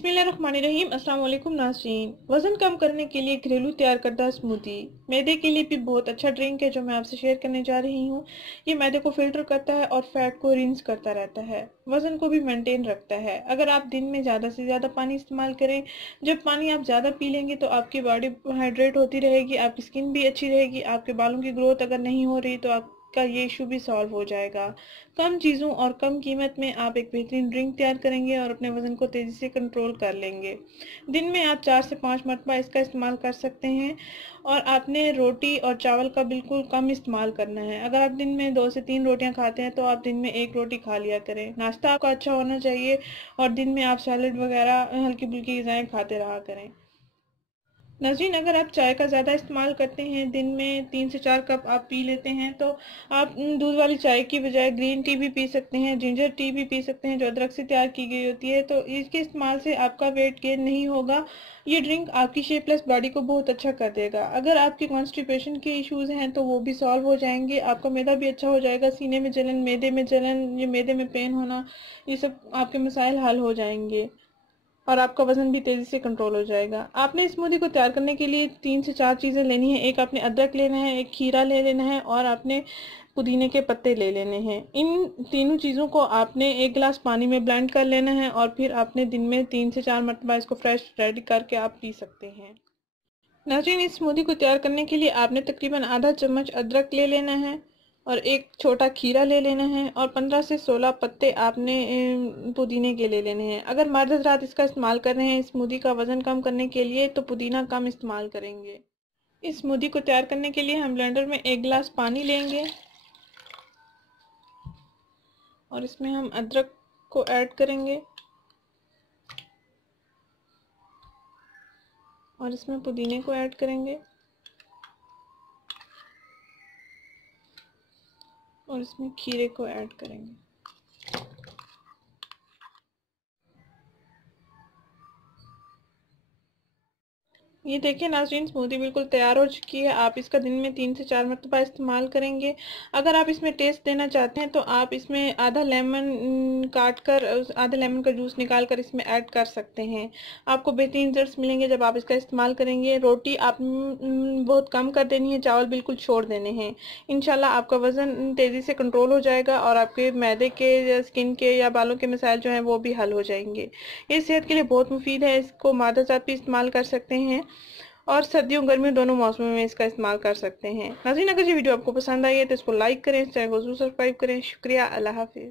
बिस्मिल्लाहिर्रहमानिर्रहीम। अस्सलाम वालेकुम नाज़रीन। वज़न कम करने के लिए घरेलू तैयार करदा स्मूदी मैदे के लिए भी बहुत अच्छा ड्रिंक है जो मैं आपसे शेयर करने जा रही हूँ। ये मैदे को फिल्टर करता है और फैट को रिंस करता रहता है, वज़न को भी मेंटेन रखता है। अगर आप दिन में ज़्यादा से ज़्यादा पानी इस्तेमाल करें, जब पानी आप ज़्यादा पी लेंगे तो आपकी बॉडी हाइड्रेट होती रहेगी, आपकी स्किन भी अच्छी रहेगी, आपके बालों की ग्रोथ अगर नहीं हो रही तो का ये इशू भी सॉल्व हो जाएगा। कम चीज़ों और कम कीमत में आप एक बेहतरीन ड्रिंक तैयार करेंगे और अपने वज़न को तेज़ी से कंट्रोल कर लेंगे। दिन में आप 4 से 5 मरतबा इसका इस्तेमाल कर सकते हैं और आपने रोटी और चावल का बिल्कुल कम इस्तेमाल करना है। अगर आप दिन में 2 से 3 रोटियां खाते हैं तो आप दिन में 1 रोटी खा लिया करें। नाश्ता आपका अच्छा होना चाहिए और दिन में आप सैलड वगैरह हल्की फुल्की ग़िज़ाएँ खाते रहा करें। नाज़रीन, अगर आप चाय का ज़्यादा इस्तेमाल करते हैं, दिन में 3 से 4 कप आप पी लेते हैं, तो आप दूध वाली चाय की बजाय ग्रीन टी भी पी सकते हैं, जिंजर टी भी पी सकते हैं जो अदरक से तैयार की गई होती है। तो इसके इस्तेमाल से आपका वेट गेन नहीं होगा। ये ड्रिंक आपकी शेपलेस बॉडी को बहुत अच्छा कर देगा। अगर आपके कॉन्स्टिपेशन के इश्यूज़ हैं तो वो भी सॉल्व हो जाएंगे, आपका मैदा भी अच्छा हो जाएगा, सीने में जलन, मैदे में जलन, ये मैदे में पेन होना, ये सब आपके मसाइल हल हो जाएंगे और आपका वज़न भी तेज़ी से कंट्रोल हो जाएगा। आपने स्मूदी को तैयार करने के लिए 3 से 4 चीज़ें लेनी है। एक आपने अदरक लेना है, एक खीरा ले लेना है और आपने पुदीने के पत्ते ले लेने हैं। इन तीनों चीज़ों को आपने 1 गिलास पानी में ब्लेंड कर लेना है और फिर आपने दिन में 3 से 4 मरतबा इसको फ्रेश रेडी करके आप पी सकते हैं। नाज़रीन, इस स्मूदी को तैयार करने के लिए आपने तकरीबन आधा चम्मच अदरक ले लेना है और एक छोटा खीरा ले लेना है और 15 से 16 पत्ते आपने पुदीने के ले लेने हैं। अगर मर्द हज़रात इसका इस्तेमाल कर रहे हैं स्मूदी का वज़न कम करने के लिए तो पुदीना कम इस्तेमाल करेंगे। इस स्मूदी को तैयार करने के लिए हम ब्लेंडर में 1 गिलास पानी लेंगे और इसमें हम अदरक को ऐड करेंगे और इसमें पुदीने को ऐड करेंगे और इसमें खीरे को ऐड करेंगे। ये देखिए नाज़रीन, स्मूदी बिल्कुल तैयार हो चुकी है। आप इसका दिन में 3 से 4 मरतबा इस्तेमाल करेंगे। अगर आप इसमें टेस्ट देना चाहते हैं तो आप इसमें आधा लेमन काट कर, आधा लेमन का जूस निकाल कर इसमें ऐड कर सकते हैं। आपको बेहतरीन रिजल्ट्स मिलेंगे जब आप इसका इस्तेमाल करेंगे। रोटी आप बहुत कम कर देनी है, चावल बिल्कुल छोड़ देने हैं। इंशाल्लाह आपका वज़न तेज़ी से कंट्रोल हो जाएगा और आपके मैदे के या स्किन के या बालों के मसाइल जो हैं वो भी हल हो जाएंगे। ये सेहत के लिए बहुत मुफीद है। इसको मादा जात भी इस्तेमाल कर सकते हैं और सर्दियों गर्मियों दोनों मौसमों में इसका इस्तेमाल कर सकते हैं। नाज़रीन, अगर ये वीडियो आपको पसंद आई है तो इसको लाइक करें, चैनल को जरूर सब्सक्राइब करें। शुक्रिया। अल्लाह हाफिज़।